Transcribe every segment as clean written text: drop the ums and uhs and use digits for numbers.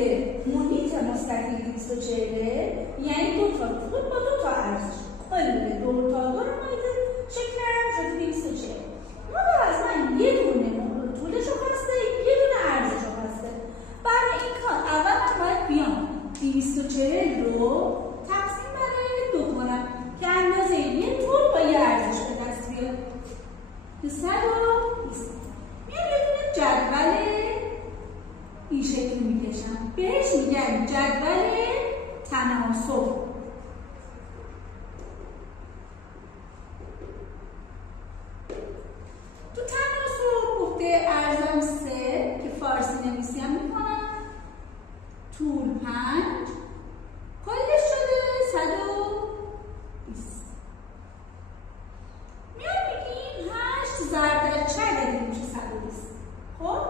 توی محیط مستطیل 240 یعنی دو تا طول با دو تا ارزش. خیلی دور تا دور محیط شکل هم شده 240. ما یه دونه طولش رو بسته، یه دونه ارزش رو بسته. برای این کار اول من باید بیام 240 رو تقسیم بر 2 کنم که اندازه یه طول با یه ارزش به دست بیاد. 120. میام یه دونه جدول این شکلی میکشم، بهش میگن جدول تناسب. تو تناسب گفته ارزم 3 که فارسی نویسی هم میکنم، طول 5، کلش شده 120. میام میگیم 8 ضرب در چه عددی میشه 120. خب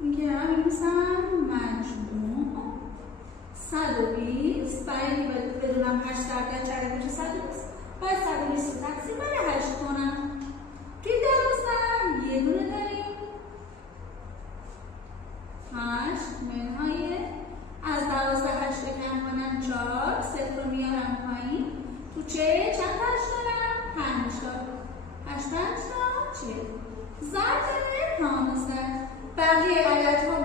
میگم مجموع 120 برای اینکه بدونم 8 ضرب در چه عددی میشه 120 باید 120 رو تقسیم بر 8 کنم. توی 12 یه دونه داریم 8 منهای از 12 8 کم کنم 4 صفر رو میارم پایین. تو چه چند هشت دارم؟ 5 تا 8 5 تا 40 ضرب 15. بقیه عددها